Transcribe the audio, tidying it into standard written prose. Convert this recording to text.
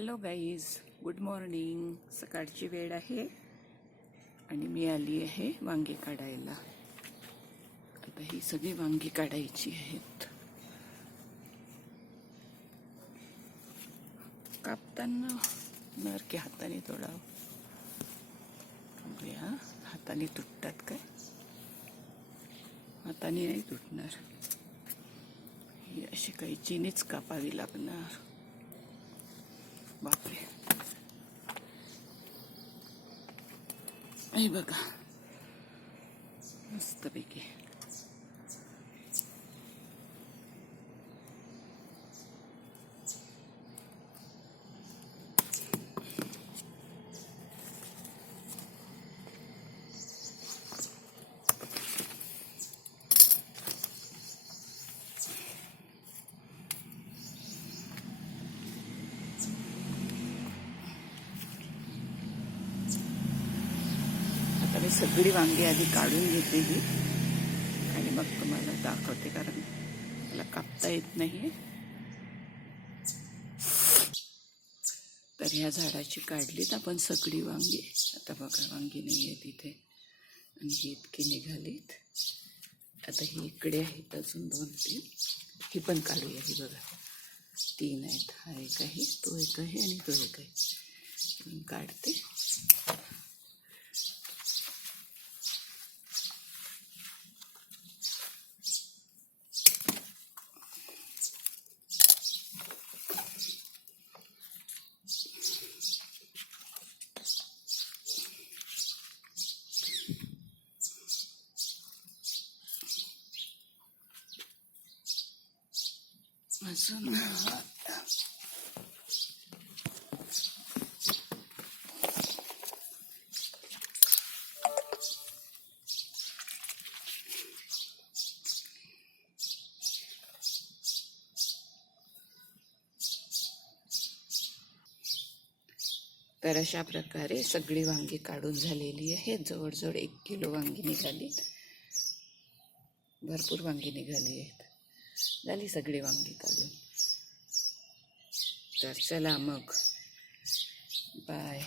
Hello guys, good morning. सकाळची वेळ आहे आणि मी आली आहे वांगी काढायला. आता ही सगळी वांगी काढायची आहेत. कापताना नर की हाताने तोडावं. बघूया, हाताने तुटतात काय? हाताने नाही तुटणार. ही अशी कैचीनेच कापावी लागणार. बापरे, हे बघा, मस्तपैकी. आता मी सगळी वांगी आधी काढून घेते ही आणि मग तुम्हाला दाखवते, कारण मला कापता येत नाही. तर ह्या झाडाची काढलीत आपण सगळी वांगी. आता बघा, वांगी नाही आहेत इथे आणि ही इतकी निघालीत. आता ही इकडे आहेत अजून 2-3. ही पण काढूया. ही बघा, 3 आहेत. हा एक आहे, तो एक आहे आणि तो एक आहे. काढते. अजून तर अशा प्रकारे सगळी वांगी काढून झालेली आहेत. जवळजवळ 1 किलो वांगी निघाली. भरपूर वांगी निघाली आहेत. झाली सगळी वांगी काढून. तर चला मग, बाय.